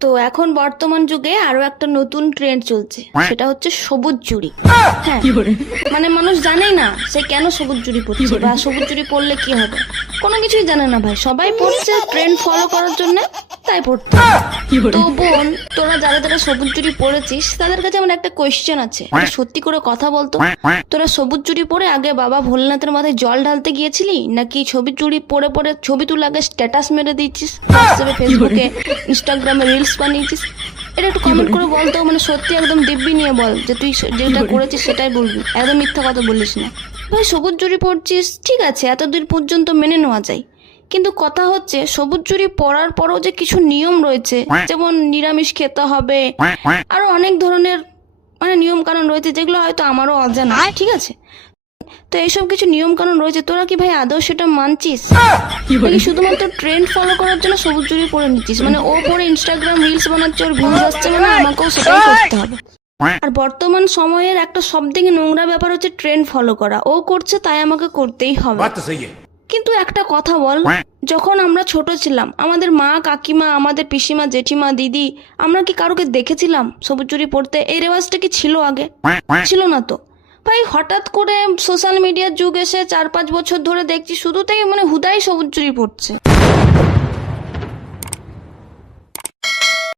তো এখন বর্তমান যুগে আরো একটা নতুন ট্রেন্ড চলছে, সেটা হচ্ছে সবুজ চুড়ি। হ্যাঁ, মানে মানুষ জানেই না সে কেন সবুজ চুড়ি পরছে বা সবুজ চুড়ি পরলে কি হবে, কোনো কিছুই জানে না ভাই। সবাই পড়ছে ট্রেন্ড ফলো করার জন্য, তাই পড়তে হবে। তো বোন, তোরা যারা যারা সবুজ চুড়ি পরেছিস তাদের কাছে আমার একটা কোয়েশ্চেন আছে, একটা সত্যি করে কথা বলতো, তোরা সবুজ চুড়ি পরে আগে বাবা ভোলেনাথের মাথায় জল ঢালতে গিয়েছিলি, নাকি ছবি চুড়ি পরে পরে ছবি তুলে আগে স্ট্যাটাস মেরে দিচ্ছিস, হোয়াটসঅ্যাপে, ফেসবুকে, ইনস্টাগ্রামে রিলস বানিয়েছিস? এটা একটু কমেন্ট করে বলতো, মানে সত্যি একদম দিব্যি নিয়ে বল যে তুই যেটা করেছিস সেটাই বলবি, একদম মিথ্যা কথা বলিস না। ভাই সবুজ চুড়ি পরছিস ঠিক আছে, এতদূর পর্যন্ত মেনে নেওয়া যায়, কিন্তু কথা হচ্ছে সবুজ চুড়ি পরার পরও যে কিছু নিয়ম রয়েছে, যেমন নিরামিষ খেতে হবে, আরো অনেক ধরনের মানে নিয়ম কানুন রয়েছে যেগুলো হয়তো আমারও অজানা, ঠিক আছে? তো এইসব কিছু নিয়ম কানুন রয়েছে, তোরা কি ভাই আদৌ সেটা মানছিস? নাকি শুধুমাত্র ট্রেন্ড ফলো করার জন্য সবুজ চুড়ি পরে নিচ্ছিস, মানে ও পরে ইনস্টাগ্রাম রিলস বানাচ্ছে, ওর ভিউজ আসছে, মানে আমাকেও সেটাই করতে হবে? আর বর্তমান সময়ের একটা সব থেকে নোংরা ব্যাপার হচ্ছে ট্রেন্ড ফলো করা, ও করছে তাই আমাকে করতেই হবে। কিন্তু একটা কথা বল, যখন আমরা ছোট ছিলাম আমাদের মা কাকিমা, আমাদের পিসিমা, জেঠিমা, দিদি, আমরা কি কারোকে দেখেছিলাম সবুজ চুড়ি পরতে? এই রেওয়াজটা কি ছিল আগে? ছিল না তো ভাই। হঠাৎ করে সোশ্যাল মিডিয়ার যুগ এসে 4-5 বছর ধরে দেখছি শুধুতেই মানে হুদাই সবুজ চুড়ি পড়ছে।